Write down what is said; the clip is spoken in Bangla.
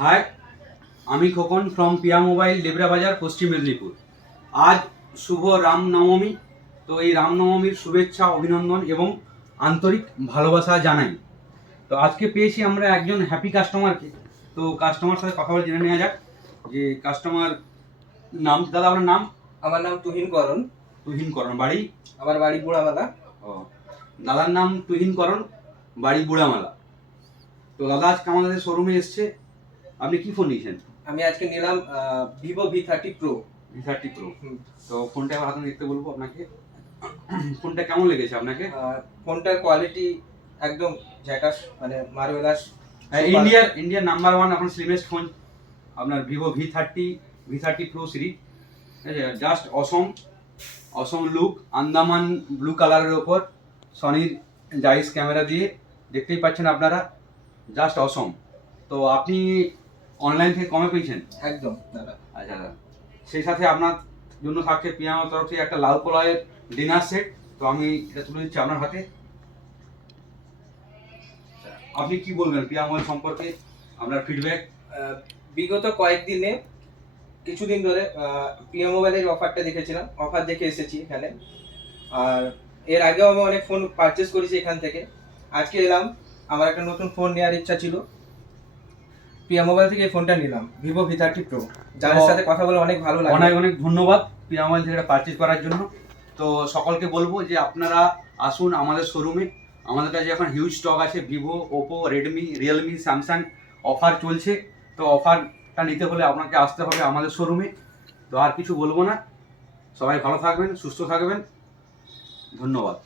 হাই, আমি Khokon from Piya mobile Debra বাজার পশ্চিম মেদিনীপুর। আজ শুভ রামনবমী। তো এই রামনবমীর শুভেচ্ছা, অভিনন্দন এবং আন্তরিক ভালোবাসা জানাই। তো আজকে পেয়েছি আমরা একজন হ্যাপি কাস্টমারকে। তো কাস্টমার সাথে কথা বলে জেনে নেওয়া যাক যে কাস্টমার নাম। দাদা আপনার নাম? আমার নাম তুহিন করণ। তুহিন করণ, বাড়ি? আমার বাড়ি বুড়ামালা। ও, দাদার নাম তুহিন করণ, বাড়ি বুড়ামালা। তো দাদা আজকে আমাদের শোরুমে এসছে। আপনি কি ফোন নিয়েছেন? আমি আজকে নিলাম Vivo V30 Pro। V30 Pro। তো ফোনটা আমার হাতে দেখতে বলবো আপনাকে। ফোনটা কেমন লেগেছে আপনাকে? ফোনটার কোয়ালিটি একদম ঝ্যাকাস, মানে মার্ভেলাস। ইন্ডিয়ার নাম্বার ওয়ান এখন স্লিমেস্ট ফোন আপনার ভিভো V30 Pro সিরিজ। ঠিক আছে, জাস্ট অসম লুক, আন্দামান ব্লু কালারের ওপর সনির জাইস ক্যামেরা দিয়ে দেখতেই পাচ্ছেন আপনারা, জাস্ট অসম। তো আপনি অনলাইন থেকে কমে পেয়েছেন? একদম দাদা। আচ্ছা দাদা, সেই সাথে আপনার জন্য থাকছে পিয়ানোর তরফ থেকে একটা লাল কলয়ের ডিনার সেট। তো আমি এটা তুলে দিচ্ছি আপনার হাতে। আপনি কি বলবেন পিয়া মোবাইল সম্পর্কে, আপনার ফিডব্যাক? বিগত কয়েকদিনে কিছুদিন ধরে প্রিয় মোবাইলের অফারটা দেখেছিলাম, অফার দেখে এসেছি এখানে। আর এর আগেও আমি অনেক ফোন পারচেস করেছি এখান থেকে। আজকে এলাম, আমার একটা নতুন ফোন নেওয়ার ইচ্ছা ছিল, প্রিয়া মোবাইল থেকে এই ফোনটা নিলাম, ভিভো V30 Pro। যাদের সাথে কথা বলে অনেক ভালো লাগে। অনেক অনেক ধন্যবাদ পিয়া মোবাইল থেকে এটা পারচেজ করার জন্য। তো সকলকে বলবো যে আপনারা আসুন আমাদের শোরুমে। আমাদের কাছে এখন হিউজ স্টক আছে, Vivo, Oppo, Redmi, Realme, Samsung offer চলছে। তো অফারটা নিতে হলে আপনাকে আসতে হবে আমাদের শোরুমে। তো আর কিছু বলবো না, সবাই ভালো থাকবেন, সুস্থ থাকবেন, ধন্যবাদ।